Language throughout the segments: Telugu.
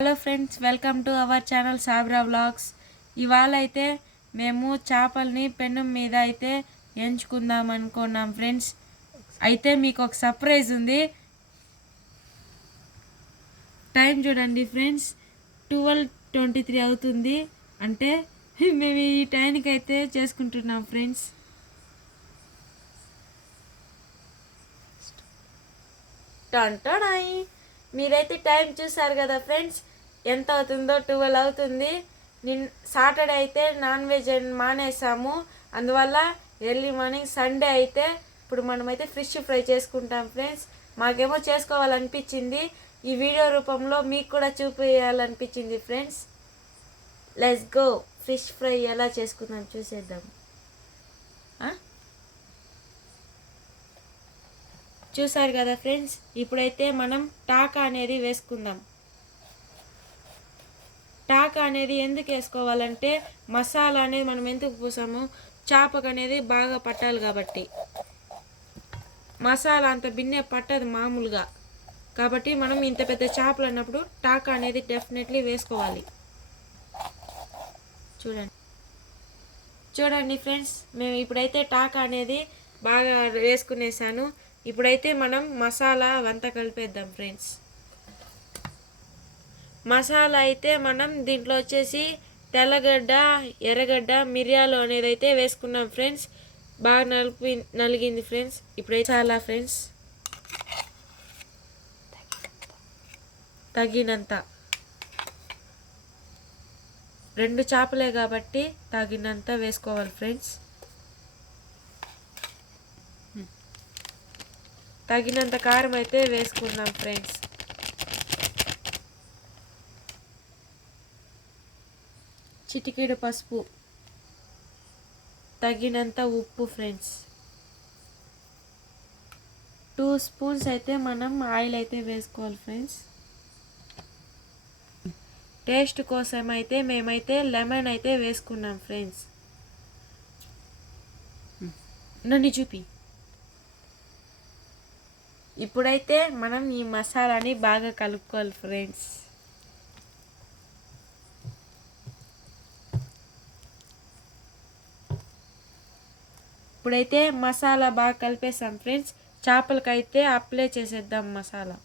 Hello friends, welcome to our channel Sabra vlogs. ఇవాళ అయితే మేము చేపల్ని పెన్ను మీద అయితే ఎంచుకుందాం అనుకున్నాం ఫ్రెండ్స్. అయితే మీకు ఒక సర్ప్రైజ్ ఉంది. టైం చూడండి ఫ్రెండ్స్, 12:23 అవుతుంది. అంటే మేము ఈ టైంకి అయితే చేసుకుంటున్నాం ఫ్రెండ్స్. టంటాడాయి, మీరైతే టైం చూసారు కదా ఫ్రెండ్స్, ఎంత అవుతుందో 12 అవుతుంది. సాటర్డే అయితే నాన్ వెజ్ మానేసాము, అందువల్ల ఎర్లీ మార్నింగ్ సండే అయితే ఇప్పుడు మనమైతే ఫిష్ ఫ్రై చేసుకుంటాం ఫ్రెండ్స్. మాకేమో చేసుకోవాలనిపించింది, ఈ వీడియో రూపంలో మీకు కూడా చూపించాలనిపించింది friends. Let's go, fish fry ఎలా చేసుకుందాం చూసేద్దాం. చూసారు కదా ఫ్రెండ్స్, ఇప్పుడైతే మనం టాకా అనేది వేసుకుందాం. టాకా అనేది ఎందుకు వేసుకోవాలంటే మసాలా అనేది మనం ఎందుకు పూసాము, చేపకు అనేది బాగా పట్టాలి కాబట్టి. మసాలా అంత బిన్నే పట్టదు మామూలుగా, కాబట్టి మనం ఇంత పెద్ద చేపలు అన్నప్పుడు టాకా అనేది డెఫినెట్లీ వేసుకోవాలి. చూడండి ఫ్రెండ్స్, మేము ఇప్పుడైతే టాకా అనేది బాగా వేసుకునేసాను. ఇప్పుడైతే మనం మసాలా అంతా కలిపేద్దాం ఫ్రెండ్స్. మసాలా అయితే మనం దీంట్లో వచ్చేసి తెల్లగడ్డ, ఎర్రగడ్డ, మిరియాలు అనేది అయితే వేసుకున్నాం ఫ్రెండ్స్. బాగా నలిగింది ఫ్రెండ్స్. ఇప్పుడైతే చాలా ఫ్రెండ్స్ తగినంత, 2 చేపలే కాబట్టి తగినంత వేసుకోవాలి ఫ్రెండ్స్. తగినంత కారం అయితే వేసుకుందాం ఫ్రెండ్స్. చిటికెడు పసుపు, తగినంత ఉప్పు ఫ్రెండ్స్. 2 స్పూన్స్ అయితే మనం ఆయిల్ అయితే వేసుకోవాలి ఫ్రెండ్స్. టేస్ట్ కోసం అయితే మేమైతే లెమన్ అయితే వేసుకున్నాం ఫ్రెండ్స్. నన్ను చూపి. ఇప్పుడైతే మనం ఈ మసాలాని బాగా కలుపుకోవాలి ఫ్రెండ్స్. ఇప్పుడైతే మసాలా బాగా కలిపేసాం ఫ్రెండ్స్. చేపలకైతే అప్లై చేసేద్దాం మసాలా.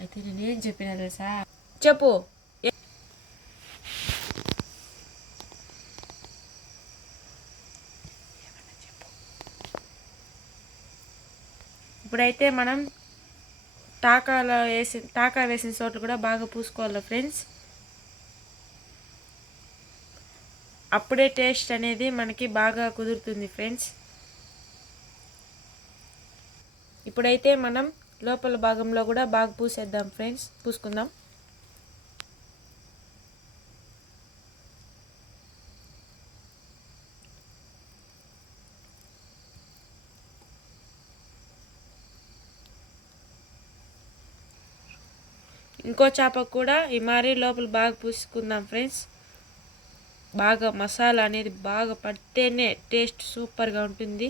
అయితే నేనేం చెప్పినా తెలుసా, చెప్పు. ఇప్పుడైతే మనం టాకా వేసిన చోట్ల కూడా బాగా పూసుకోవాలి ఫ్రెండ్స్. అప్పుడే టేస్ట్ అనేది మనకి బాగా కుదురుతుంది ఫ్రెండ్స్. ఇప్పుడైతే మనం లోపల భాగంలో కూడా బాగా పూసేద్దాం ఫ్రెండ్స్, పూసుకుందాం. ఇంకో చేపకు కూడా ఈ మారి లోపల బాగా పూసుకుందాం ఫ్రెండ్స్. బాగా మసాలా అనేది బాగా పడితేనే టేస్ట్ సూపర్గా ఉంటుంది.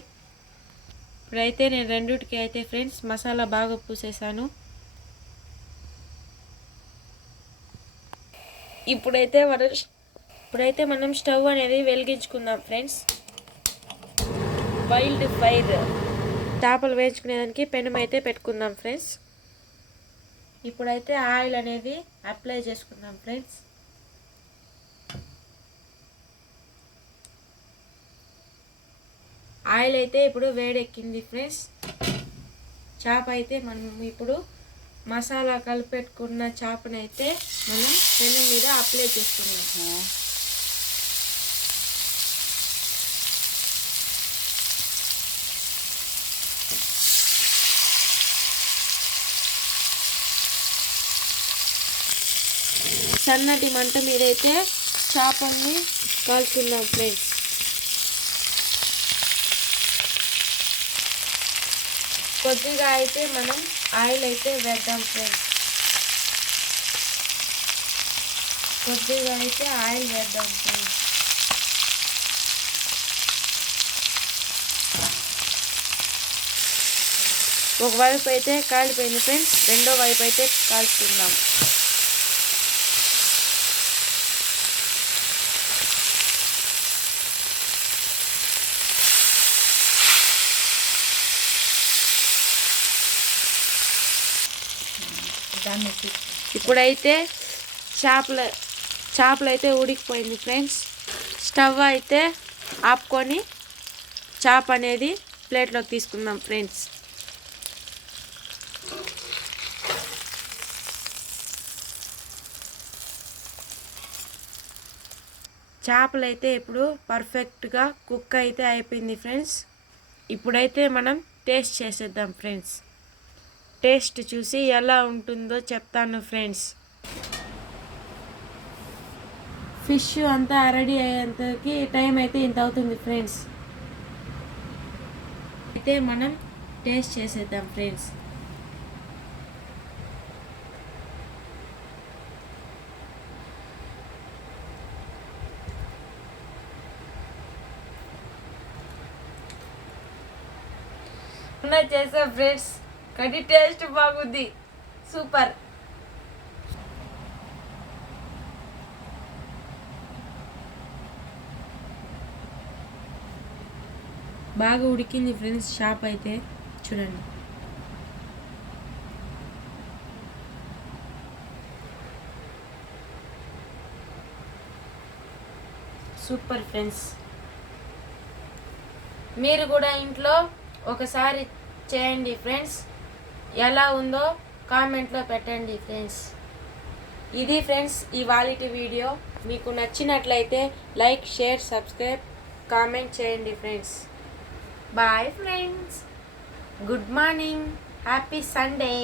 ఇప్పుడైతే నేను రెండిటికి అయితే ఫ్రెండ్స్ మసాలా బాగా పూసేసాను. ఇప్పుడైతే మనం స్టవ్ అనేది వెలిగించుకుందాం ఫ్రెండ్స్. వైల్డ్ ఫైర్ చేపలు వేయించుకునేదానికి పెనం అయితే పెట్టుకుందాం ఫ్రెండ్స్. ఇప్పుడైతే ఆయిల్ అనేది అప్లై చేసుకుందాం ఫ్రెండ్స్. ఆయిల్ అయితే ఇప్పుడు వేడెక్కింది ఫ్రెండ్స్. చేప అయితే మనం ఇప్పుడు మసాలా కలిపెట్టుకున్న చేపని అయితే మనం పెనం మీద అప్లై చేసుకున్నాము. సన్నటి మంట మీదైతే చేపల్ని కాల్చుకుందాం ఫ్రెండ్స్. కొద్దిగా అయితే మనం ఆయిల్ అయితే వేద్దాం ఫ్రెండ్స్. కొద్దిగా అయితే ఆయిల్ వేద్దాం ఫ్రెండ్స్. ఒక వైపు అయితే కాలిపోయింది ఫ్రెండ్స్, రెండో వైపు అయితే కాల్చుకుందాం. ఇప్పుడైతే చేపలు అయితే ఉడికిపోయింది ఫ్రెండ్స్. స్టవ్ అయితే ఆపుకొని చేప అనేది ప్లేట్లోకి తీసుకుందాం ఫ్రెండ్స్. చేపలు అయితే ఇప్పుడు పర్ఫెక్ట్గా కుక్ అయితే అయిపోయింది ఫ్రెండ్స్. ఇప్పుడైతే మనం టేస్ట్ చేసేద్దాం ఫ్రెండ్స్. టేస్ట్ చూసి ఎలా ఉంటుందో చెప్తాను ఫ్రెండ్స్. ఫిష్ అంతా రెడీ అయ్యేంతకి టైం అయితే ఇంత అవుతుంది ఫ్రెండ్స్. అయితే మనం టేస్ట్ చేసేద్దాం ఫ్రెండ్స్. చేసా ఫ్రెండ్స్, కర్రీ టేస్ట్ బాగుంది, సూపర్. బాగా ఉడికింది ఫ్రెండ్స్ చేప అయితే, చూడండి. Super friends. మీరు కూడా ఇంట్లో ఒకసారి చేయండి ఫ్రెండ్స్. ఎలా ఉందో కామెంట్లో పెట్టండి ఫ్రెండ్స్. ఇది ఫ్రెండ్స్ ఇవాల్టి వీడియో. మీకు నచ్చినట్లయితే లైక్, షేర్, సబ్స్క్రైబ్, కామెంట్ చేయండి friends. Bye friends, good morning, happy Sunday.